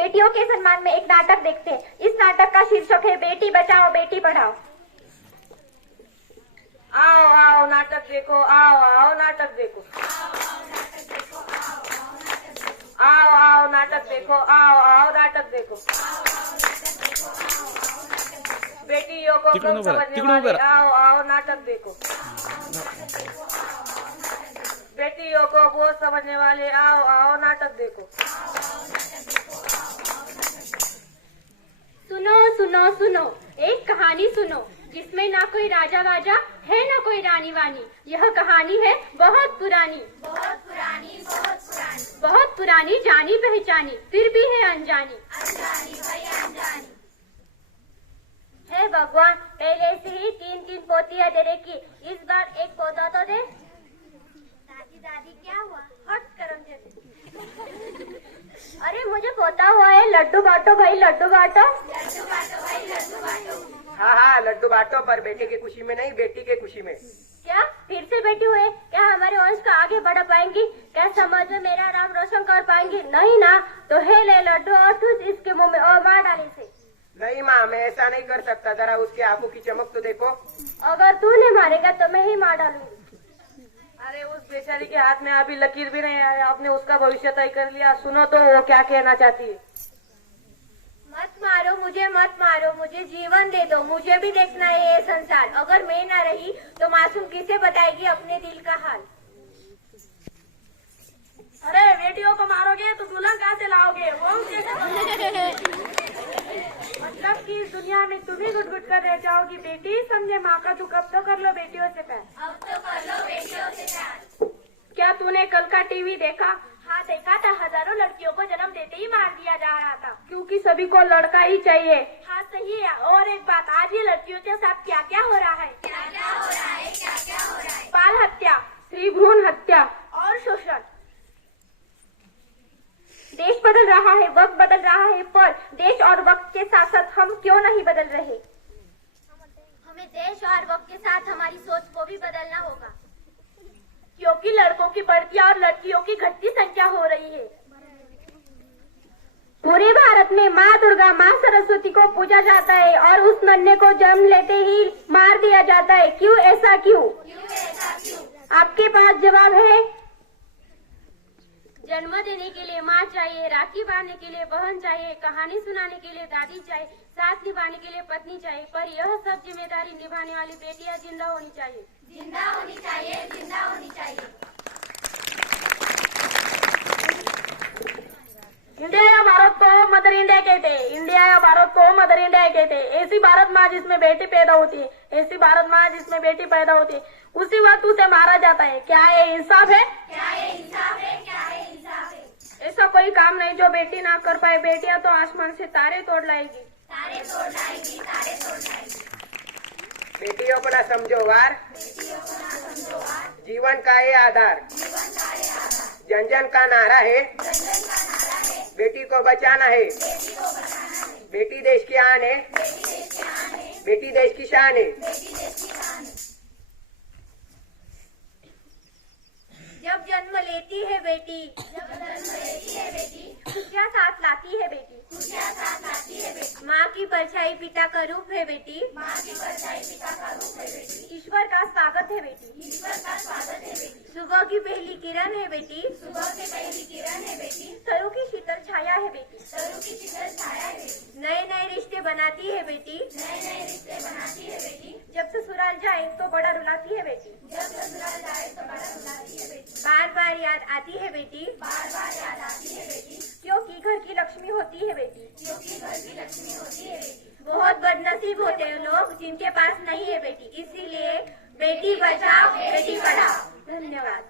बेटियों के सम्मान में एक नाटक देखते हैं। इस नाटक का शीर्षक है बेटी बचाओ बेटी पढ़ाओ। आओ आओ नाटक देखो, आओ आओ नाटक देखो, आओ आओ नाटक देखो, आओ आओ नाटक देखो। बेटियों को कम समझने वाले आओ आओ नाटक देखो, बेटियों को बोझ समझने वाले आओ आओ नाटक देखो। सुनो सुनो सुनो, एक कहानी सुनो जिसमें ना कोई राजा वाजा है ना कोई रानी वानी। यह कहानी है बहुत पुरानी, बहुत पुरानी, बहुत पुरानी, बहुत पुरानी, जानी पहचानी फिर भी है अनजानी, अनजानी भाई अनजानी। हे भगवान, पहले से ही तीन पोतियां दे की, इस बार एक पोता तो दे। दादी दादी क्या हुआ? हट करम। अरे मुझे पोता हुआ है, लड्डू बांटो भाई लड्डू बांटो, लड्डू बांटो भाई लड्डू बांटो। हाँ हाँ लड्डू बांटो, पर बेटे की खुशी में नहीं, बेटी के खुशी में। क्या फिर से बेटी हुए? क्या हमारे वंश को आगे बढ़ा पाएंगी? क्या समाज में मेरा नाम रोशन कर पाएंगी? नहीं ना, तो है ले लड्डू और ठूस इसके मुंह में और मार डाले से। नहीं माँ, मैं ऐसा नहीं कर सकता, जरा उसके आंखों की चमक तो देखो। अगर तूने मारेगा तो मैं ही मार डालूंगी। अरे उस बेचारी के हाथ में अभी लकीर भी नहीं है, आपने उसका भविष्य तय कर लिया। सुनो तो वो क्या कहना चाहती है। मत मारो मुझे, मत मारो मुझे, जीवन दे दो, मुझे भी देखना है ये संसार। अगर मैं ना रही तो मासूम किसे बताएगी अपने दिल का हाल। अरे बेटियों को मारोगे तो दुल्हन कहाँ से लाओगे? वो कैसे? मतलब कि इस दुनिया में तुम ही गुट कर रह जाओगी। बेटी समझे माँ का दुख, अब तो कर लो बेटियों से प्यार, अब तो कर लो बेटियों से प्यार। क्या तूने कल का टीवी देखा? हाँ देखा था, हजारों लड़कियों को जन्म देते ही मार दिया जा रहा था, क्योंकि सभी को लड़का ही चाहिए। हाँ सही है। और एक बात, आज ये लड़कियों के साथ क्या क्या हो रहा है, क्या क्या हो रहा है, क्या क्या हो रहा है। बाल हत्या, स्त्री भ्रूण हत्या और शोषण। देश बदल रहा है, वक्त बदल रहा है, पर देश और वक्त के साथ साथ हम क्यों नहीं बदल रहे? हमें देश और वक्त के साथ हमारी सोच को भी बदलना होगा, क्योंकि लड़कों की बढ़ती और लड़कियों की घटती संख्या हो रही है। पूरे भारत में माँ दुर्गा, माँ सरस्वती को पूजा जाता है और उस नन्हे को जन्म लेते ही मार दिया जाता है। क्यों ऐसा क्यों? आपके पास जवाब है? जन्म देने के लिए माँ चाहिए, राखी बांधने के लिए बहन चाहिए, कहानी सुनाने के लिए दादी चाहिए, साथ निभाने के लिए पत्नी चाहिए, पर यह सब जिम्मेदारी निभाने वाली बेटियां जिंदा होनी चाहिए, जिंदा होनी चाहिए, जिंदा होनी चाहिए। इंडिया या भारत को मदर इंडिया कहते हैं, इंडिया या भारत को मदर इंडिया कहते हैं। ऐसी भारत माँ जिसमें बेटी पैदा होती है, ऐसी भारत माँ जिसमें बेटी पैदा होती है, उसी वक्त उसे मारा जाता है। क्या ये इंसाफ है? क्या ये इंसाफ है? क्या ये इंसाफ है? ऐसा कोई काम नहीं जो बेटी ना कर पाए। बेटियां तो आसमान से तारे तोड़ लाएगी, तारे तोड़ लाएगी, तारे तोड़ लाएगी। बेटियों को ना समझो वार, जीवन का ये आधार, जन जन का नारा है, बेटी को बचाना है, बेटी देश की आन है, बेटी देश की शान है। जब जन्म लेती है बेटी, खुशियाँ साथ लाती है बेटी, माँ की परछाई पिता का रूप है बेटी, ईश्वर का स्वागत है बेटी, सुबह की पहली किरण है बेटी, सरू की शीतल छाया है बेटी, नए नए रिश्ते बनाती है बेटी, जब ससुराल जाए तो बड़ा रुलाती है बेटी, बार बार याद आती है बेटी, क्योंकि घर की लक्ष्मी होती है बेटी, बहुत बदनसीब होते हैं लोग जिनके पास नहीं है बेटी। इसीलिए बेटी बचाओ बेटी पढ़ाओ। धन्यवाद।